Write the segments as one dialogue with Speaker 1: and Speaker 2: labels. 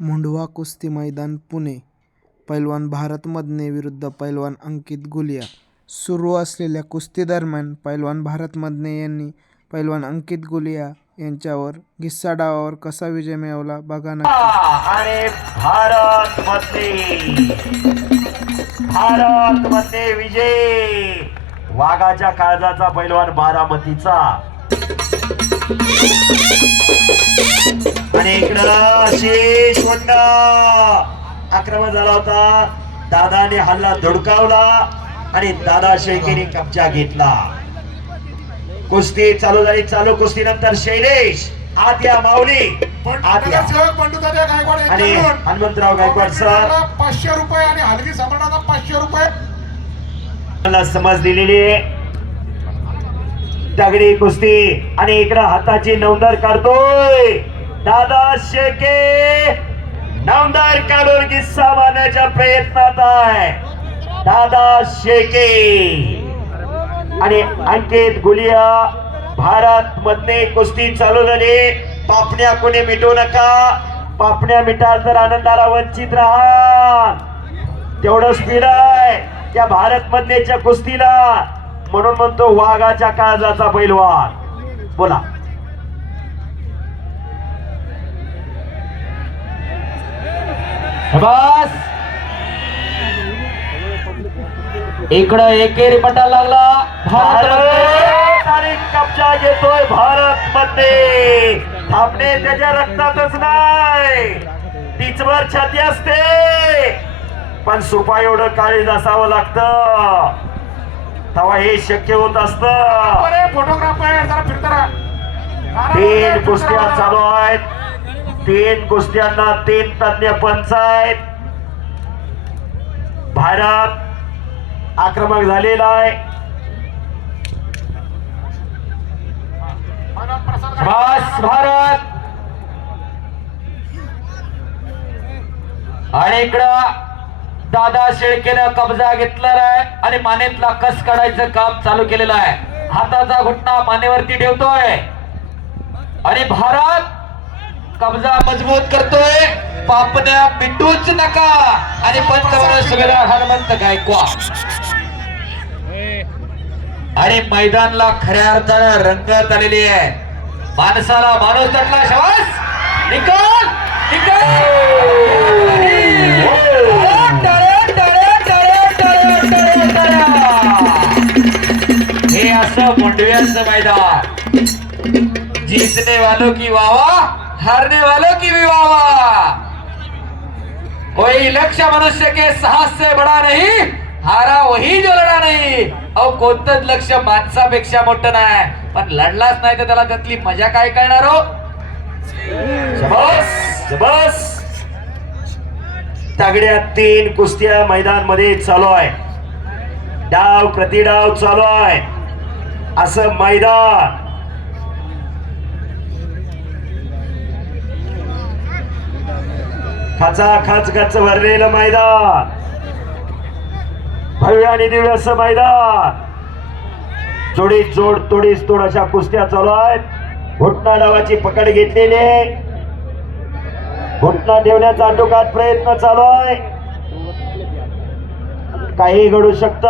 Speaker 1: मुंडवा कुस्ती मैदान पुणे. पैलवान भारत मदने विरुद्ध पैलवान अंकित गुलिया. सुरू असलेल्या कुस्तीदरम्यान पैलवान भारत मदने यांनी पैलवान अंकित गुलिया यांच्यावर गिस्सा डावावर कसा विजय मिळवला बघा नक्की.
Speaker 2: भारत भारत विजय. वाघाच्या काळजाचा पैलवान बारामतीचा. आणि इकडं शेष आक्रमण झाला होता. दादाने हल्ला धुडकावला आणि दादा शेळकेने कब्जा घेतला. कुस्ती चालू झाली. चालू कुस्ती नंतर शैलेश आत या माऊली आणि हनुमंतराव गायकवाड सर.
Speaker 3: पाचशे रुपये आणि हलगी सम्राटाला पाचशे रुपये.
Speaker 2: समज दिलेली आहे. दगडी कुस्ती. आणि इकडं हाताची नवदार काढतोय दादा शेके नामदार काढून किस्सा मारण्याच्या प्रयत्नात आहे. दादा शेके. आणि अंकित गुलिया भारत मधने कुस्ती चालू झाली पापण्या कोणी मिटू नका. पापण्या मिटाल तर आनंदाला वंचित राहा. तेवढं स्पीड आहे त्या भारत मधल्याच्या कुस्तीला. म्हणून म्हणतो वाघाच्या काळजाचा पैलवान. बोला.
Speaker 4: बस. इकडं एकेरी पटा लागला. भारत
Speaker 2: आणि कब्जा घेतोय भारत मध्ये. थांबणे त्याच्या रक्तातच नाही. तिचवर छाती असते. पण सुपा एवढं काळीज असावं लागतं. तेव्हा हे शक्य होत असत.
Speaker 3: अरे फोटोग्राफर जरा फिरता राहा.
Speaker 2: तीन कुस्त्या चालू आहेत. तीन कुस्त्यांना तीन तज्ञ पंच आहेत. भारत आक्रमक झालेला आहे.
Speaker 4: बस भारत. आणि इकडं दादा शेळकेनं कब्जा घेतलेला आहे आणि मानेतला कस काढायचं काम चालू केलेलं आहे. हाताचा घुटणा मानेवरती ठेवतोय. आणि भारत कब्जा मजबूत करतोय. पापण्या मिटूच नका. आणि पंतप्रधान सुभेदार हनुमंत गायकवाड आणि मैदानला खऱ्या अर्थानं रंगत आलेली आहे. माणसाला माणूस तटला शवास निकाल. हे असं मुंडव्यांचं मैदान. जीतने वालो की वावा हारने वालों की भी वावा कोई लक्ष्य मनुष्य के साहस से बडा नहीं हारा वही जो लढा नाही। अहो कोणतंच लक्ष माणसापेक्षा मोठं नाही पण लढलाच नाही तर त्याला त्यातली मजा काय करणार हो?
Speaker 2: बस बस तगड्या तीन कुस्त्या मैदानमध्ये चालू आहे. डाव प्रतिडाव चालू आहे. असं मैदान खाचा खाच गच्च भरलेलं मैदान. भव्य आणि दिव्य असं मैदान. जोडी जोड तोडीस तोड अशा कुस्त्या चालू आहेत. घुटना डावाची पकड घेतलेली आहे. घुटना ठेवण्याचा आटोकाट प्रयत्न चालू आहे. काही घडू शकत.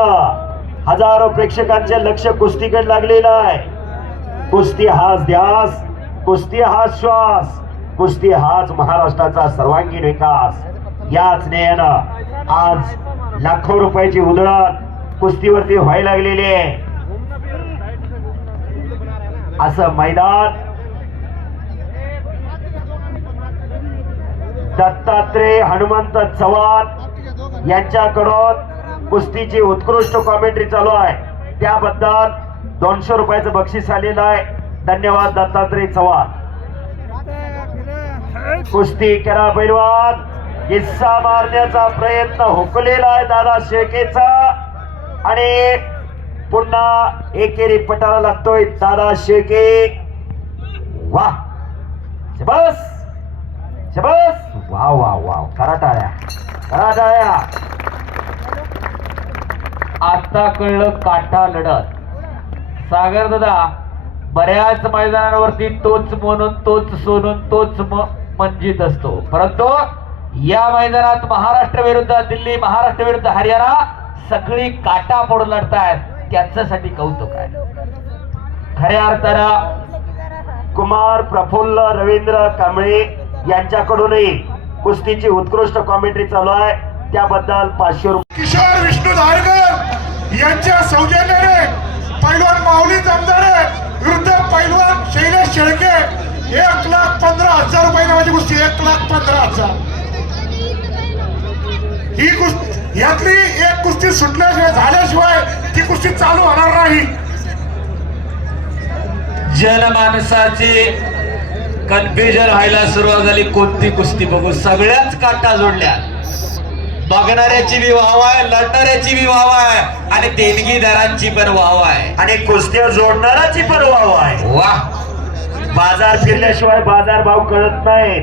Speaker 2: हजारो प्रेक्षकांचे लक्ष कुस्तीकडे लागलेलं आहे. कुस्ती हाच ध्यास कुस्ती हाच श्वास. कुस्ती हाच महाराष्ट्राचा सर्वांगीण विकास. याच नेयानं आज लाखो रुपयाची उधळण कुस्तीवरती व्हायला लागलेली आहे. असं मैदान दत्तात्रय हनुमंत चव्हाण यांच्याकडून कुस्तीची उत्कृष्ट कॉमेंट्री चालू आहे. त्याबद्दल दोनशे रुपयाचं बक्षीस आलेलं आहे. धन्यवाद दत्तात्रय चव्हाण. कुस्ती करा पैलवान किस्सा मारण्याचा प्रयत्न हुकलेला आहे दादा शेकेचा आणि पुन्हा एकेरी पटाला लागतोय दादा शेके वा. शबस. शबस. वा वा वा. करा टाळ्या करा टाळ्या
Speaker 4: आता कळलं काटा लढत. सागर दादा बऱ्याच मैदानावरती तोच म्हणून तोच सोडून तोच म मंजित असतो. परंतु या मैदानात महाराष्ट्र विरुद्ध दिल्ली महाराष्ट्र विरुद्ध हरियाणा सगळी काटा पडून लढतायत. त्यांच्यासाठी कौतुक आहे. खऱ्या अर्थानं
Speaker 2: कुमार प्रफुल्ल रवींद्र कांबळे यांच्याकडूनही कुस्तीची उत्कृष्ट कॉमेंट्री चालू आहे. त्याबद्दल पाचशे रुपये.
Speaker 3: किशोर विष्णू धारकर यांच्या सौजन्याने पैलवान माऊली जमदारे विरुद्ध पैलवान शैलेश शेळके एक लाख पंधरा हजार रुपये नावाची कुस्ती एक लाख पंधरा हजार. ही कुस्ती यातली एक कुस्ती सुटल्याशिवाय झाल्याशिवाय ती कुस्ती चालू होणार नाही.
Speaker 4: जनमानसाची कन्फ्युजन व्हायला सुरुवात झाली. कोणती कुस्ती बघू? सगळ्याच काटा जोडल्या. बघणाऱ्याची बी वाव आहे लढणाऱ्याची बी वाव आहे आणि देणगीदारांची पण वाव आहे.
Speaker 2: आणि कुस्त्या जोडणाराची पण वाव आहे.
Speaker 4: वा
Speaker 2: बाजार फिरल्याशिवाय बाजार भाव कळत नाही.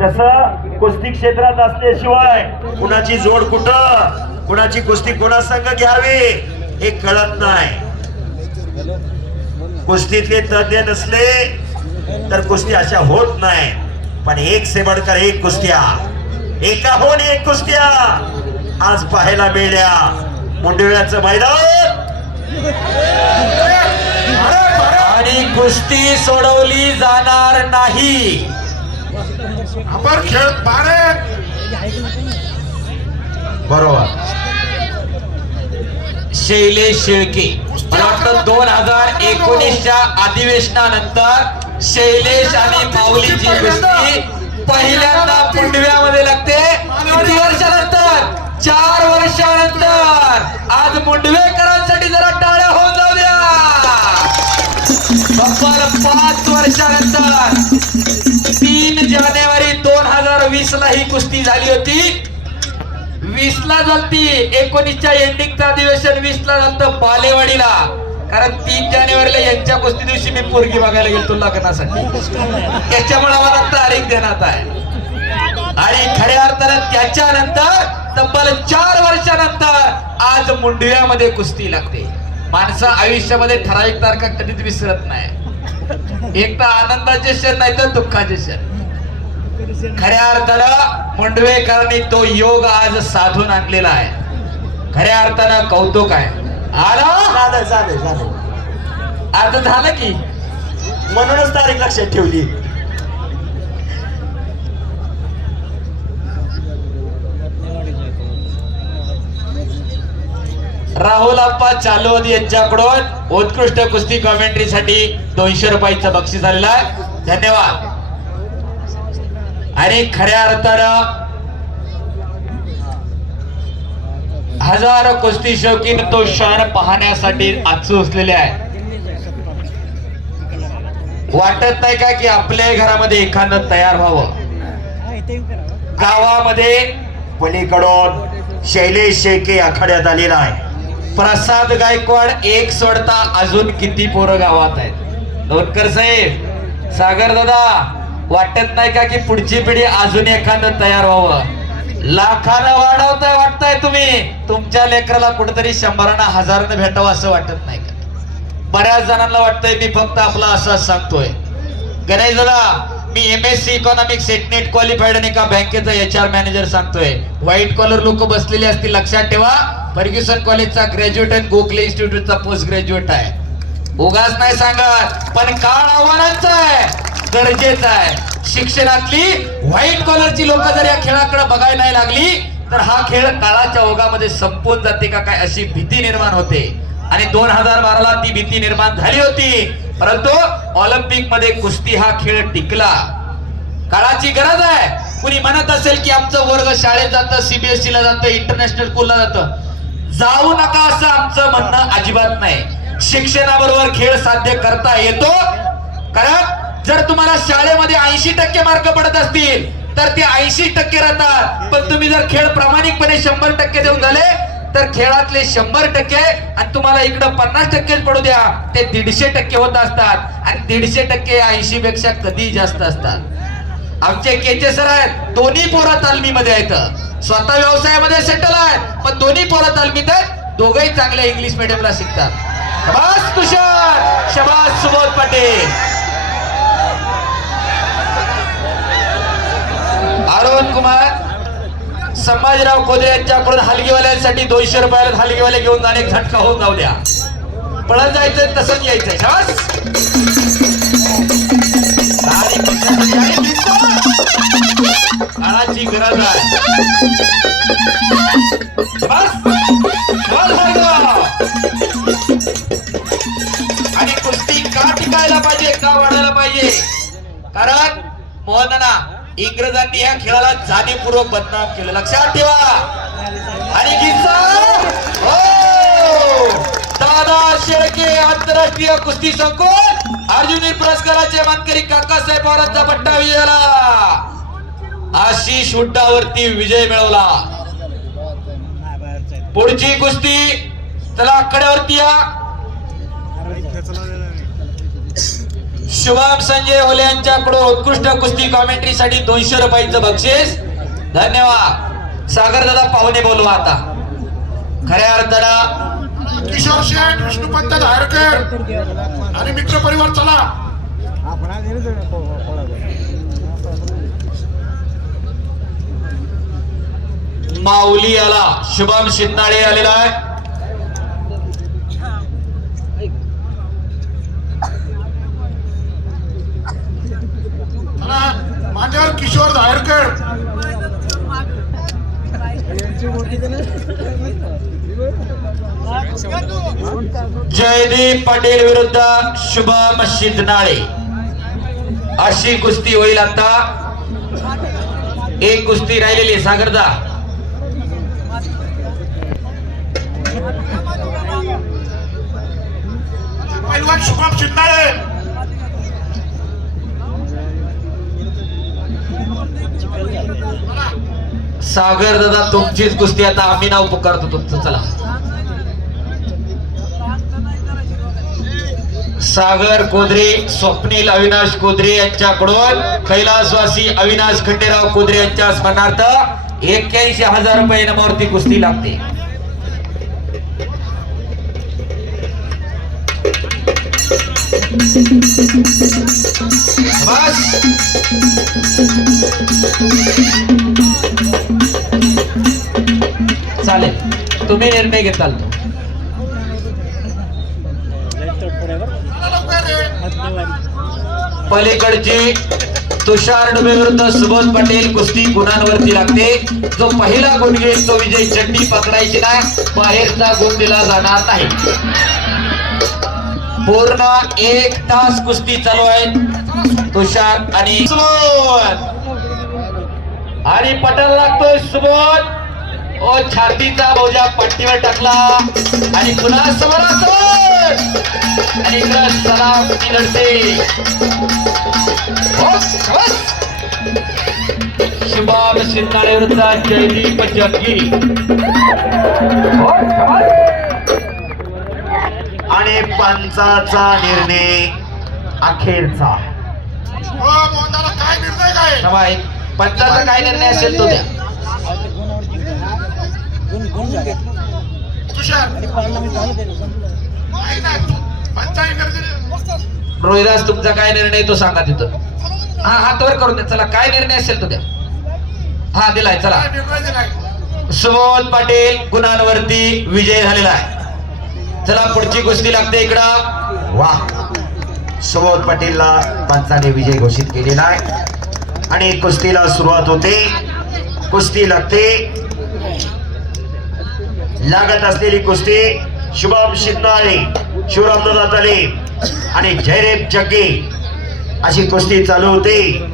Speaker 2: तसं कुस्ती क्षेत्रात असल्याशिवाय कुणाची जोड कुठं? कुणाची कुस्ती कुणासंग घ्यावी? हे कळत नाही. कुस्तीतले तज्ञ नसले तर कुस्ती अशा होत नाही. पण एक सेबडकर एक कुस्त्या. एकाहून एक कुस्त्या. आज पाहायला मिळल्या मुंडव्याचं मैदान.
Speaker 4: आणि कुस्ती सोडवली जाणार नाही.
Speaker 3: आपण खेळ
Speaker 2: बरोबर.
Speaker 4: शैलेश शेळके. मला वाटतं दोन हजार एकोणीसच्या अधिवेशनानंतर शैलेश आणि माऊलीची कुस्ती पहिल्यांदा मुंडव्यामध्ये लागते. किती वर्षानंतर? चार वर्षानंतर. आज मुंडवेकरांसाठी जरा टाळ्या होऊन जाऊ द्या. तब्बल पाच वर्षानंतर. तीन जानेवारी दोन हजार वीस ला ही कुस्ती झाली होती. वीस ला झालती. एकोणीसच्या एंडिंगचं अधिवेशन वीस ला झालं बालेवाडीला. कारण तीन जानेवारीला यांच्या कुस्ती दिवशी मी पोरगी बघायला गेलो लग्नासाठी. त्याच्यामुळे मला तारीख देण्यात आहे आणि खऱ्या अर्थानं त्याच्यानंतर तब्बल चार वर्षानंतर आज मुंडव्यामध्ये कुस्ती लागते. माणसं आयुष्यामध्ये ठराविक तारखा कधीच विसरत नाही. एक तर आनंदाचे क्षण नाही तर दुःखाचे क्षण. खऱ्या अर्थानं मुंडवेकरांनी तो योग आज साधून आणलेला आहे. खऱ्या अर्थानं कौतुक आहे. आलं?
Speaker 2: झालं झालं
Speaker 4: आता झालं की?
Speaker 2: म्हणूनच तारीख लक्षात ठेवली.
Speaker 4: राहुल अप्पा चालवत यांच्याकडून उत्कृष्ट कुस्ती कॉमेंट्रीसाठी दोनशे रुपयाचं बक्षीस आलेलं आहे. धन्यवाद. आणि खऱ्या अर्थानं हजारो कुस्ती शौकीन तो क्षण पाहण्यासाठी आचू असलेले आहे. वाटत नाही का की आपल्या घरामध्ये एखादं तयार व्हावं? गावामध्ये
Speaker 2: पलीकडून शैलेश शेळके आखाड्यात आलेला आहे.
Speaker 4: प्रसाद गायकवाड एक सोडता अजून किती पोरं गावात आहेत? धोनकर साहेब सागर दादा वाटत नाही का की पुढची पिढी अजून एखादं तयार व्हावं? लाखाला वाढवताय वाटताय तुम्ही. तुमच्या लेकराला कुठेतरी शंभरानं हजारानं भेटावं असं वाटत नाही का? बऱ्याच जणांना वाटतंय मी फक्त आपला असं सांगतोय. गणेश दादा मी M S C economics SET NET qualified आणि एका बँकेचा एच आर मॅनेजर सांगतोय. व्हाईट कॉलर लोक बसलेली असतील लक्षात ठेवा. फर्ग्युसन कॉलेजचा ग्रॅज्युएट आणि गोखले इन्स्टिट्यूटचा पोस्ट ग्रॅज्युएट आहे. उगाच नाही सांगत पण काळ आव्हानांचा आहे गरजेचं आहे. शिक्षणातली व्हाईट कॉलरची लोक जर या खेळाकडे बघायला नाही लागली तर हा खेळ काळाच्या ओघामध्ये संपून जाते का काय अशी भीती निर्माण होते. आणि दोन हजार बाराला ती भीती निर्माण झाली होती. परंतु ऑलिम्पिकमध्ये कुस्ती हा खेळ टिकला. काळाची गरज आहे. कुणी म्हणत असेल की आमचं वर्ग शाळेत जातं सीबीएसई ला जातं इंटरनॅशनल स्कूलला जातं. जाऊ नका असं आमचं म्हणणं अजिबात नाही. शिक्षणाबरोबर खेळ साध्य करता येतो. कारण जर तुम्हाला शाळेमध्ये ऐंशी टक्के मार्क पडत असतील तर ते ऐंशी टक्के राहतात. पण तुम्ही जर खेळ प्रामाणिकपणे शंभर टक्के देऊन झाले तर खेळातले शंभर टक्के आणि तुम्हाला इकडं पन्नास टक्केच पडू द्या ते दीडशे टक्के होत असतात. आणि दीडशे टक्के ऐंशी पेक्षा कधी जास्त असतात. आमचे केचे सर आहेत दोन्ही पोरं तालमीमध्ये आहेत. स्वतः व्यवसायामध्ये सेटल आहेत. पण दोन्ही पोरं तालमीत आहेत. दोघही चांगल्या इंग्लिश मिडियमला शिकतात. शबास तुषार! शबास सुबोध पाटील! अरुण कुमार संभाजीराव खोदरे यांच्याकडून हलगीवाल्यांसाठी दोनशे रुपयाला हलगीवाले घेऊन जाणे झटका होऊन जाऊ द्या. पळत जायचंय तसंच यायचंय. शबास! आणि काळाची गरज आहे. आणि कुस्ती का टिकायला पाहिजे का वाढायला पाहिजे? कारण मोहनना इंग्रजांनी या खेळाला जाणीवपूर्वक बदनाम केलं. लक्षात ठेवा. आणि किस्सा हो. दादा शेळके आंतरराष्ट्रीय कुस्ती संकुल. अर्जुनी पुरस्काराचे मानकरी काकासाहेब पवारांचा पट्टा विजय आशिष हुड्डावरती विजय मिळवला. पुढची कुस्ती चला आकड्यावरती या. शुभम संजय होले यांच्याकडून उत्कृष्ट कुस्ती कॉमेंट्री साठी दोनशे रुपयाचं बक्षीस. धन्यवाद. सागर दादा पाहुणे बोलवा आता. खऱ्या अर्थानं
Speaker 3: किशोर शेठ विष्णुपंत धारकर आणि मित्र परिवार चला.
Speaker 4: माऊली आला शुभम शिंदाळे आलेला आहे.
Speaker 3: माझ्यावर किशोर धारकर.
Speaker 4: जयदीप पाटील विरुद्ध शुभम शिंदनाळे अशी कुस्ती होईल आता. एक कुस्ती राहिलेली सागरदा
Speaker 3: पैलवान शुभम शिंदाळे
Speaker 4: सागर दादा तुमचीच कुस्ती. आता आम्ही नाव पुकारतो तुमचं. चला. सागर कोदरे स्वप्नील अविनाश कोदरे यांच्याकडून कैलासवासी अविनाश खंडेराव कोदरे यांच्या स्मरणार्थ एक्क्याऐंशी हजार रुपये नमावरती कुस्ती लागते. चालेल. तुम्ही निर्णय घेताल. पलीकडची तुषार डुबे विरुद्ध सुबोध पटेल कुस्ती गुणांवरती लागते. जो पहिला गुण घेईल तो विजय चड्डी पकडायची नाही. बाहेरचा गुण दिला जाणार नाही. पूर्ण एक तास कुस्ती चालू आहे. तुषार आणि आणि पटल लागतोय सुबोध. ओ छातीचा बोजा पट्टीवर टाकला. आणि पुन्हा समोर आणि सलाम लढते हो, शुभम शिंदाळे विरुद्ध जयदीप जगी
Speaker 2: आणि पंचाचा निर्णय अखेरचा.
Speaker 3: हो काय निर्णय काय?
Speaker 4: पंचाचा काय निर्णय असेल तो द्या.
Speaker 3: तुषार.
Speaker 4: रोहिदास तुमचा काय निर्णय तो सांगा तिथं. हा हातवर करून द्या. चला काय निर्णय असेल तो द्या. हा दिलाय चला. सुबोध पाटील गुणांवरती विजय झालेला आहे. चला पुढची कुस्ती लागते इकडं.
Speaker 2: वा. सुबोध पाटीलला पंचाने विजय घोषित केलेला आहे आणि कुस्तीला सुरुवात होते. कुस्ती लागते. लागत असलेली कुस्ती शुभम शिंदे शिवराम दादा तले आणि जयरेब जग्गे. अशी कुस्ती चालू होते.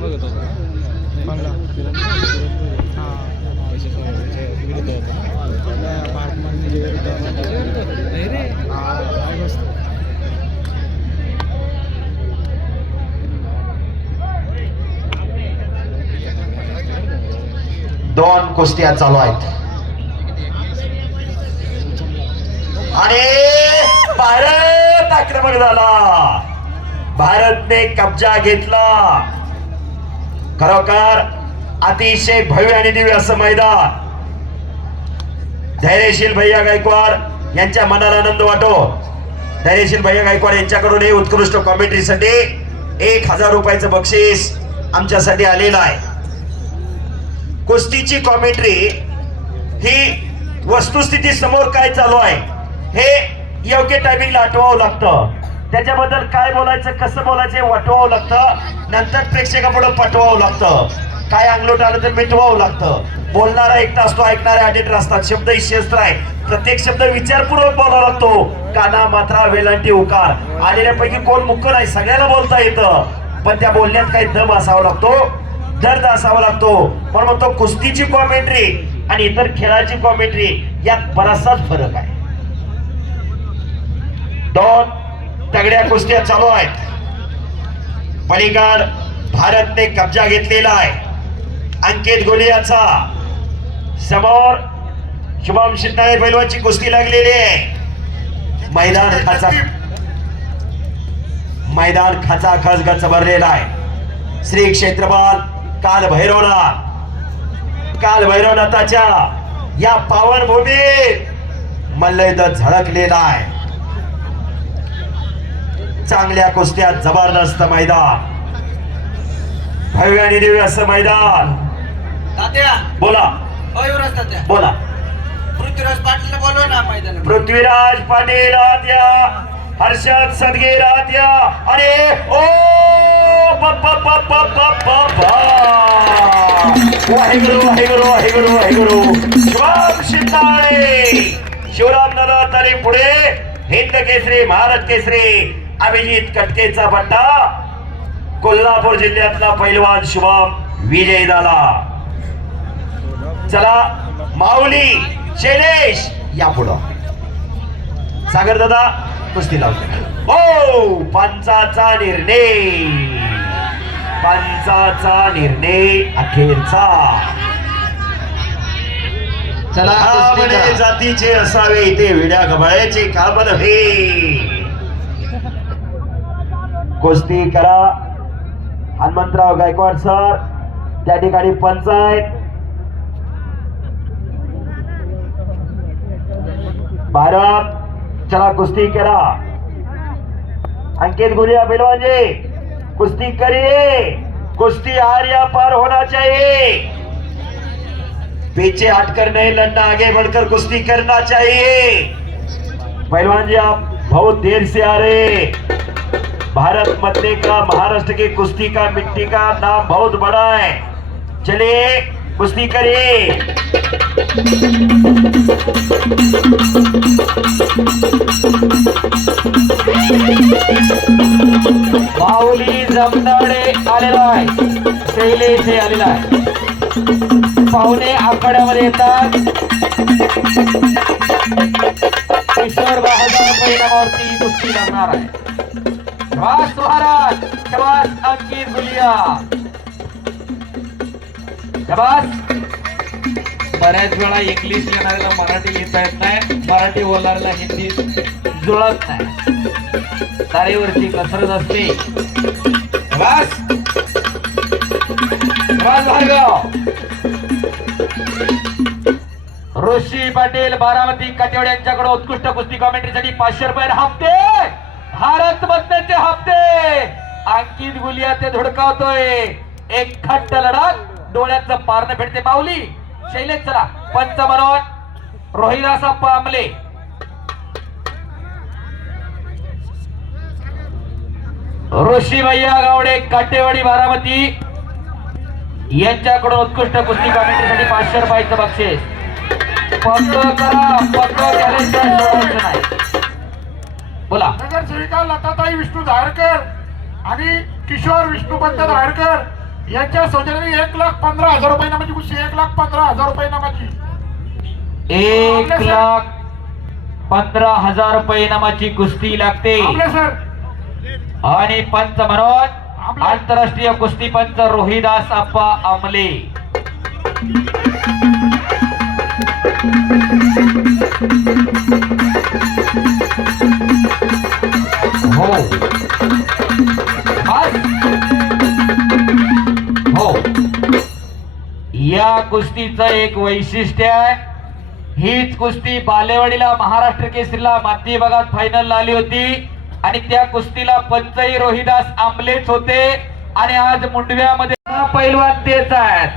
Speaker 2: कुस्त्या चालू आहेत. आणि भारत आक्रमण झाला. भारतने कब्जा घेतला. खरोखर अतिशय भव्य आणि दिव्य असं मैदान. धैर्यशील भैया गायकवाड यांच्या मनाला आनंद वाटो. धैर्यशील भैया गायकवाड यांच्याकडून हे उत्कृष्ट कॉमेंट्रीसाठी एक हजार रुपयाचं बक्षीस आमच्यासाठी आलेलं आहे. कुस्तीची कॉमेंट्री ही वस्तुस्थिती समोर काय चालू आहे हे योग्य टायमिंगला आठवावं लागतं. त्याच्याबद्दल काय बोलायचं कसं बोलायचं हे वाटवावं लागतं. नंतर प्रेक्षकापुढं पाठवावं लागतं. काय अंगलोट आलं तर मिटवावं लागतं. बोलणारा एकटा असतो ऐकणारे ऑडिटर असतात शब्द ही शस्त्र आहे. प्रत्येक शब्द विचारपूर्वक बोलावा लागतो. काना मात्रा वेलांटी उकार. आलेल्यापैकी कोण मुक्क नाही सगळ्याला बोलता येतं. पण त्या बोलण्यात काही दम असावा लागतो. दर्द असावा लागतो. पण मग तो कुस्तीची कॉमेंट्री आणि इतर खेळाची कॉमेंट्री यात बराचसाच फरक आहे. दोन तगड्या कुस्त्या चालू आहेत. पलीकड भारतने कब्जा घेतलेला आहे. अंकित गोलियाचा. समोर शुभम शिंदे पैलवानची कुस्ती लागलेली आहे. मैदान खाचा मैदान खाचा खच गच भरलेला आहे. श्री क्षेत्रपाल काल भैरवनाथ. काल भैरवनाथाच्या या पावन भूमीत मल्लयुद्ध झळकलेला आहे. चांगल्या कुस्त्या जबरदस्त मैदान. भव्य आणि दिव्य असं मैदान. बोला. बोला.
Speaker 5: पृथ्वीराज पाटील बोलव ना मैदानात
Speaker 2: पृथ्वीराज पाटील आद्या. हर्षद सदगे राहत्या. अरे ओ ब- ब- ब- ब- वाहेगुरु वाहेगुरु वाहेगुरु वाहेगुरु. शिवम शिंदाळे शिवराम दादा तरी पुढे. हिंद केसरी महाराज केसरी. अभिजित कटकेचा पट्टा कोल्हापूर जिल्ह्यातला पैलवान शुभम विजय झाला चला माऊली शैलेश या पुढं. सागर दादा कुस्ती लावते. हो पंचाचा निर्णय. पंचाचा निर्णय अखेरचा.
Speaker 4: चला
Speaker 2: हा. जातीचे असावे इथे विड्या गबाळ्याचे काम नव्हे. कुस्ती करा. हनुमंतराव गायकवाड सर त्या ठिकाणी पंचायत भारत चला कुस्ती करा। अंकित गुड़िया पहलवान जी, कुश्ती करिए। कुश्ती हार या पार होना चाहिए। पीछे हटकर नहीं लड़ना, आगे बढ़कर कुश्ती करना चाहिए। पहलवान जी, आप बहुत देर से आ रहे भारत मध्य का, महाराष्ट्र की कुश्ती का, मिट्टी का नाम बहुत बड़ा है। चलिए, कुश्ती करिए।
Speaker 4: माऊली जमदाडे आलेला आहे. शैले इथे आलेला आहे. पाहुणे आखाड्यामध्ये येतात. किशोर बहादूर परिणामावरती कुस्ती लागणार आहे. श्वास महाराज शबास अंकित गुलिया. शबास बऱ्याच वेळा इंग्लिश येणाऱ्याला मराठी लिहिता येत नाही. मराठी बोलणाऱ्याला हिंदी जुळत नाही तारेवरची कसरत असते. बस. ऋषी पाटील बारामती काटेवाड यांच्याकडे उत्कृष्ट कुस्ती कॉमेंट्रीसाठी पाचशे रुपये हप्ते. भारत बदलचे हप्ते. अंकित गुलिया ते धुडकावतोय. एक खट्ट लढत. डोळ्याचं पारणं फेडते माऊली. शैलेश चला. पंच मनोज रोहिदास आमले ऋषी भैया गावडे काटेवाडी बारामती यांच्याकडून उत्कृष्ट कुस्ती कॉमेंट्रीसाठी पाचशे रुपयाचं बक्षीस. पक्क करा पक्क केल्याशिवाय सोडायचं नाही. बोला.
Speaker 3: नगरसेविका लताताई विष्णू धारकर आणि किशोर विष्णुपंत धारकर यांच्या सौजन्याने एक लाख पंधरा हजार रुपये नामाची कुस्ती एक लाख पंधरा हजार रुपये नामाची
Speaker 4: एक लाख पंधरा हजार रुपये इनामाची कुस्ती लागते.
Speaker 3: सर.
Speaker 4: आणि पंच मनोज आंतरराष्ट्रीय कुस्ती पंच रोहिदास आप्पा आमले. हो. हो. या कुस्तीचं एक वैशिष्ट्य आहे. हीच कुस्ती बालेवाडीला महाराष्ट्र केसरीला माती विभागात फायनल आली होती. आणि त्या कुस्तीला पंचही रोहिदास आंबलेच होते. आणि आज मुंडव्यामध्ये पैलवान तेच आहेत.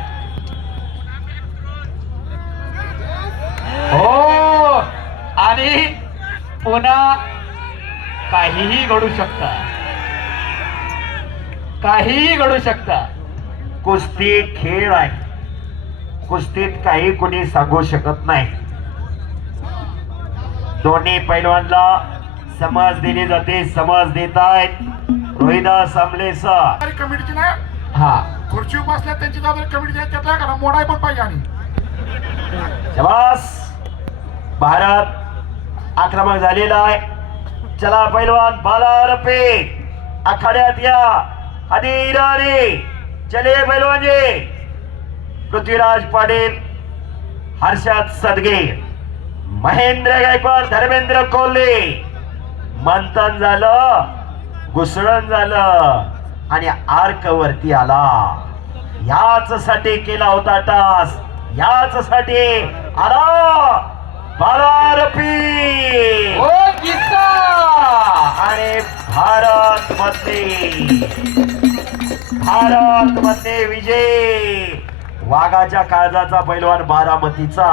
Speaker 4: हो आणि पुन्हा काहीही घडू शकता. काहीही घडू शकता.
Speaker 2: कुस्ती खेळ आहे. कुस्तीत काही कुणी सांगू शकत नाही. दोन्ही पैलवानला समज दिली जाते समज देत आहेत रोहिदास आमले सर.
Speaker 3: कमिटीची नाही?
Speaker 4: हा.
Speaker 3: खुर्ची बसल्या त्यांची जबाबदारी कमिटीची आहे त्यातला करा मोडाय पण पाहिजे आणि.
Speaker 2: शबास. भारत आक्रमक झालेला आहे. चला पैलवान बाला पे आखाड्यात या. अधीराने चले पैलवानजी. पृथ्वीराज पाटील हर्षद सदगे. महेंद्र गायकवाड धर्मेंद्र कोल्हे. मंथन झालं घुसळण झालं आणि आर्क वरती आला. याच साठी केला होता टास. याच साठी आला बारारपी
Speaker 4: ओ किस्सा!
Speaker 2: आणि भारत मध्ये भारत मध्ये विजय. वाघाच्या काळजाचा पैलवान बारामतीचा.